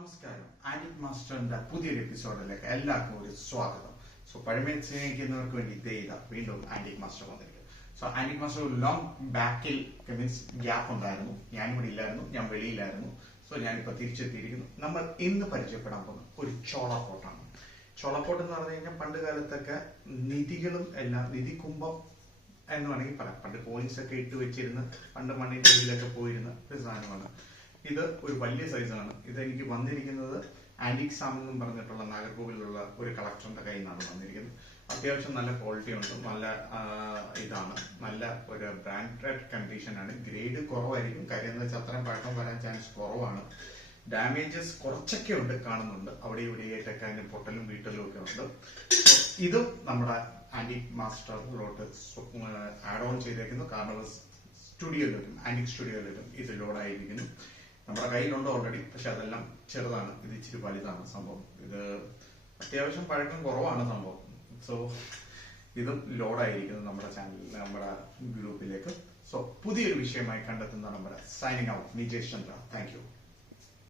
നമസ്കാരം. ആന്റിക് മാസ്റ്ററിന്റെ പുതിയൊരു എപ്പിസോഡിലേക്ക് എല്ലാവർക്കും ഒരു സ്വാഗതം. സോ പഴമയെ സ്നേഹിക്കുന്നവർക്ക് വേണ്ടി വീണ്ടും ആന്റിക് മാസ്റ്റർ വന്നിരിക്കും. സോ ആന്റിക് മാസ്റ്റർ ഒരു ലോങ് ബാക്കിൽ മീൻസ് ഗ്യാപ്പ് ഉണ്ടായിരുന്നു. ഞാനിവിടെ ഇല്ലായിരുന്നു, ഞാൻ വെളിയിലായിരുന്നു. സോ ഞാനിപ്പോൾ തിരിച്ചെത്തിയിരിക്കുന്നു. നമ്മൾ ഇന്ന് പരിചയപ്പെടാൻ പോകുന്ന ഒരു ചോളപ്പോട്ടാണ്. ചോളപ്പോട്ട് എന്ന് പറഞ്ഞു കഴിഞ്ഞാൽ പണ്ട് കാലത്തൊക്കെ നിധികളും എല്ലാം നിധികുംഭം എന്ന് വേണമെങ്കിൽ പറയാം. പണ്ട് കോയിൻസ് ഒക്കെ ഇട്ട് വെച്ചിരുന്ന പണ്ട് മണ്ണിന്റെ ഉള്ളിലൊക്കെ പോയിരുന്ന ഒരു സാധനമാണ്. ഇത് ഒരു വലിയ സൈസാണ്. ഇത് എനിക്ക് വന്നിരിക്കുന്നത് ആന്റിക് സാം എന്നും പറഞ്ഞിട്ടുള്ള നാഗർകോവിലുള്ള ഒരു കളക്ടറിന്റെ കയ്യിൽ നിന്നാണ് വന്നിരിക്കുന്നത്. അത്യാവശ്യം നല്ല ക്വാളിറ്റി ഉണ്ട്, നല്ല ഇതാണ്, നല്ല ഒരു ബ്രാൻഡഡ് കണ്ടീഷനാണ്. ഗ്രേഡ് കുറവായിരിക്കും, കാര്യം എന്താ വെച്ചാൽ അത്രയും പഴക്കം വരാൻ ചാൻസ് കുറവാണ്. ഡാമേജസ് കുറച്ചൊക്കെ ഉണ്ട്, കാണുന്നുണ്ട്. അവിടെ ഇവിടെയായിട്ടൊക്കെ അതിന് പൊട്ടലും വീട്ടലും ഒക്കെ ഉണ്ട്. ഇതും നമ്മുടെ ആന്റിക് മാസ്റ്ററിലോട്ട് ആഡ് ഓൺ ചെയ്തേക്കുന്നു. കാരണം സ്റ്റുഡിയോയിലും ആന്റിക് സ്റ്റുഡിയോയിലും ഇത് ലോഡായിരിക്കുന്നു. നമ്മുടെ കയ്യിലുണ്ട് ഓൾറെഡി, പക്ഷെ അതെല്ലാം ചെറുതാണ്. ഇത് ഇച്ചിരി വലുതാണ് സംഭവം. ഇത് അത്യാവശ്യം പഴക്കം കുറവാണ് സംഭവം. സോ ഇതും ലോഡായിരിക്കുന്നു നമ്മുടെ ചാനലിൽ, നമ്മുടെ ഗ്രൂപ്പിലേക്ക്. സോ പുതിയൊരു വിഷയമായി കണ്ടെത്തുന്ന നമ്മുടെ signing out Nijesh Chandra. Thank you.